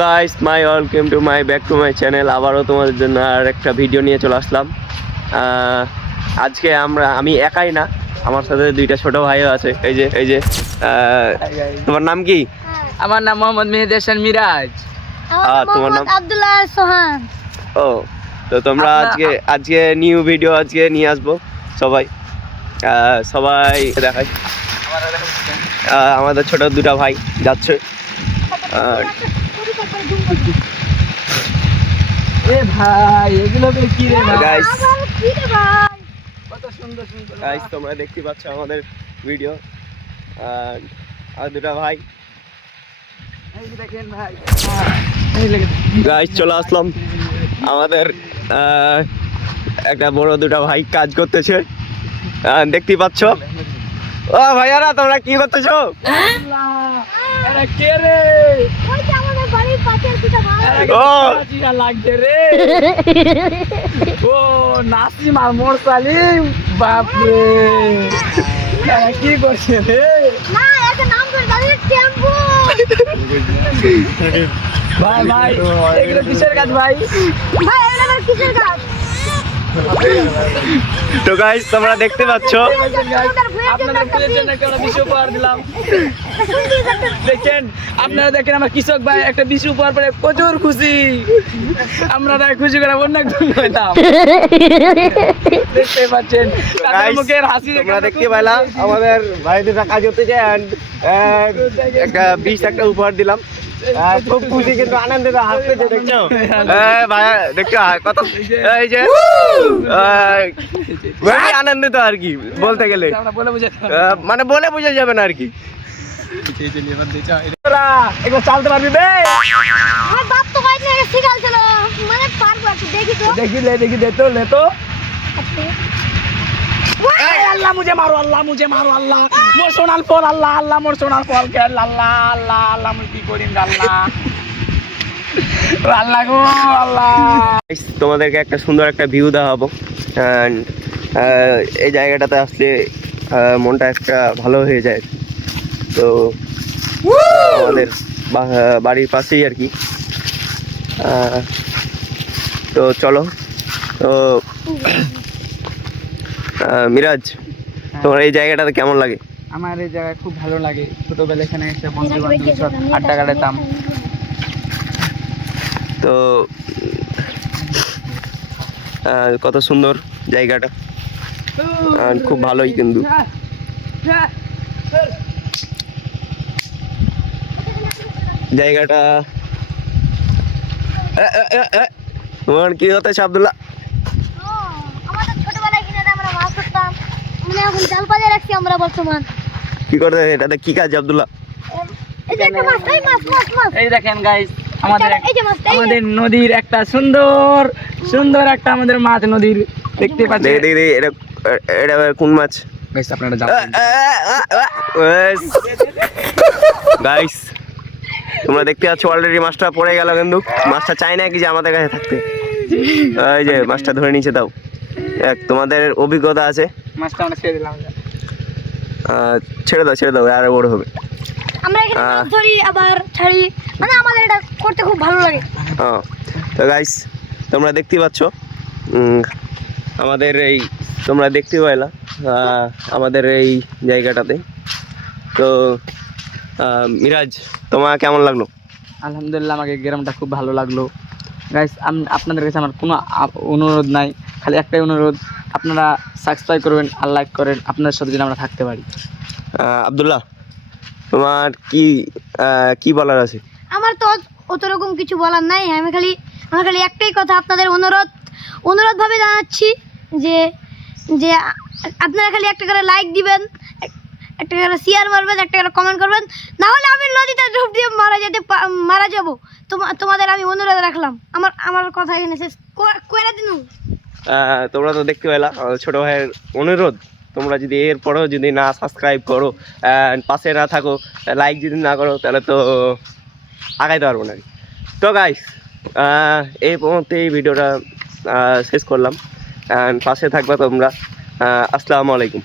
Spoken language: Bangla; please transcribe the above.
Guys my welcome to my back to my channel আবারও তোমাদের জন্য আর একটা ভিডিও নিয়ে চলে আসলাম। আজকে আমরা আমি একাই না আমার সাথে দুইটা ছোট ভাইও আছে। এই যে এই যে তোমার নাম কি? আমার নাম মোহাম্মদ মেহেদি হাসান মিরাজ। আহ, তোমার নাম? আব্দুল্লাহ সোহান। ও তো তোমরা আজকে আজকে নিউ ভিডিও আজকে নিয়ে আসব সবাই। সবাই দেখাই। আমাদের ছোট দুটা ভাই যাচ্ছে। আহ, এ ভাই এগুলো কি রে ভাই? Guys. আবার কি রে ভাই? কত সুন্দর সুন্দর। গাইস তোমরা দেখতে পাচ্ছ আমাদের ভিডিও আর আর দুটা ভাই। এই দেখেন ভাই। গাইস চলে আসলাম। আমাদের আহ, একটা বড় দুটা ভাই কাজ করতেছে। আহ, দেখতেই পাচ্ছ? ও ভাইয়ারা তোমরা কি করতেছো? কে রে? ও। চিরা লাগছে রে ও নাসিম আর মোর সালিম বাপ রে কি করছে রে না একটা নাম করে দাঁড়িয়ে টেম্পু ভাই ভাই এগুলো কিসের কাজ ভাই? ভাই এগুলো কিসের কাজ তো গাইস তোমরা দেখতে পাচ্ছ। দেখেন আপনারা দেখেন আমার কৃষক ভাই একটা বিশ উপহার পরে প্রচুর খুশি। আমরা তাই খুশি করে অন্য একজন হইতাম দেখতে পাচ্ছেন মুখের হাসি তোমরা দেখতে আমাদের ভাই দুটা কাজ and, আহ, একটা বিশ একটা উপহার দিলাম। খুব খুশি কিন্তু আনন্দিত হাসতেছে দেখছ। আহ, ভাই দেখছ আহ, কত এই যে আহ, খুবই আনন্দিত আর কি বলতে গেলে। মানে বলে বোঝা যাবে না আর কি। চালতে পারবি বে। আমার বাপ তো বাইক নিয়ে শিখাল ছিল। মানে পারব দেখি তো। দেখি লে দেখি দে তো লে তো। এই আল্লাহ মুঝে মারো আল্লাহ মুঝে মারো আল্লাহ। মোর সোনাল ফল আল্লাহ আল্লাহ মোর সোনাল ফল কে আল্লাহ আল্লাহ আল্লাহ মুই কি করিম আল্লাহ আল্লাহ গো আল্লাহ তোমাদেরকে একটা সুন্দর একটা ভিউ দেখাবো। এই জায়গাটাতে আসলে মনটা একটা ভালো হয়ে যায়। তো আমাদের বাড়ির পাশেই আর কি। তো চলো। তো মিরাজ তোমার এই জায়গাটাতে কেমন লাগে? আমার এই জায়গায় খুব ভালো লাগে। ছোটবেলা এখানে এসে বন্ধু বান্ধবের সাথে আড্ডা কাটাতাম। তো কত সুন্দর জায়গাটা। খুব ভালোই কিন্তু। জায়গাটা তোমার কি হতেছে আবদুল্লাহ? ছোটবেলায় কিনে আমরা মাছ ধরতাম। এখন জাল রাখছি আমরা বর্তমান। কি করতে এটাতে কি কাজ আবদুল্লাহ? এই যে একটা মাছ এই মাছ মাছ মাছ। এই দেখেন গাইস আমাদের এই যে মাছটা আমাদের নদীর একটা সুন্দর সুন্দর একটা আমাদের মাছ নদীর দেখতে পাচ্ছেন? দেখি দেখি দেখি, এটা এটা কোন মাছ? গাইস আপনারা জানেন। গাইস তোমরা দেখতে পাচ্ছ অলরেডি মাছটা পড়ে গেল কিন্তু। মাছটা চাই না কি যে আমাদের কাছে থাকতে? এই যে মাছটা ধরে নিচে দাও। এক তোমাদের অভিজ্ঞতা আছে। মাছটা আমরা ছেড়ে দিলাম। ছেড়ে দাও ছেড়ে দাও আরও বড় হবে। আমরা এখানে মাছ ধরি আবার ছাড়ি। মানে আমাদের এটা করতে খুব ভালো লাগে। হ্যাঁ তো গাইস তোমরা দেখতে পাচ্ছ আমাদের এই তোমরা দেখতে পাইলা আহ, আমাদের এই জায়গাটাতে। তো মিরাজ তোমার কেমন লাগল? আলহামদুলিল্লাহ আমাকে গ্রামটা খুব ভালো লাগল। গাইস আপনাদের কাছে আমার কোনো অনুরোধ নাই খালি একটাই অনুরোধ আপনারা সাবস্ক্রাইব করবেন আর লাইক করেন আপনাদের সাথে যেন আমরা থাকতে পারি। আব্দুল্লাহ তোমার কি কি বলার আছে? আমার তো অত রকম কিছু বলার নাই আমি খালি আমার খালি একটাই কথা আপনাদের অনুরোধ অনুরোধ ভাবে জানাচ্ছি যে যে আপনারা খালি একটা করে লাইক দিবেন একটা করে শেয়ার মারবেন একটা করে কমেন্ট করবেন না হলে আমি নদীতে ডুব দিয়ে মারা যেতে মারা যাব। তোমাদের আমি অনুরোধ রাখলাম। আমার আমার কথা এখানে শেষ। ক- কয়টা দিন। তোমরা তো দেখতে পেলা ছোটো ভাইয়ের অনুরোধ। তোমরা যদি এরপরেও যদি না সাবস্ক্রাইব করো পাশে না থাকো লাইক যদি না করো, তাহলে তো আগাইতে পারব না। তো গাইস এই পর্যন্ত এই ভিডিওটা শেষ করলাম। পাশে থাকবা তোমরা। আসসালামু আলাইকুম।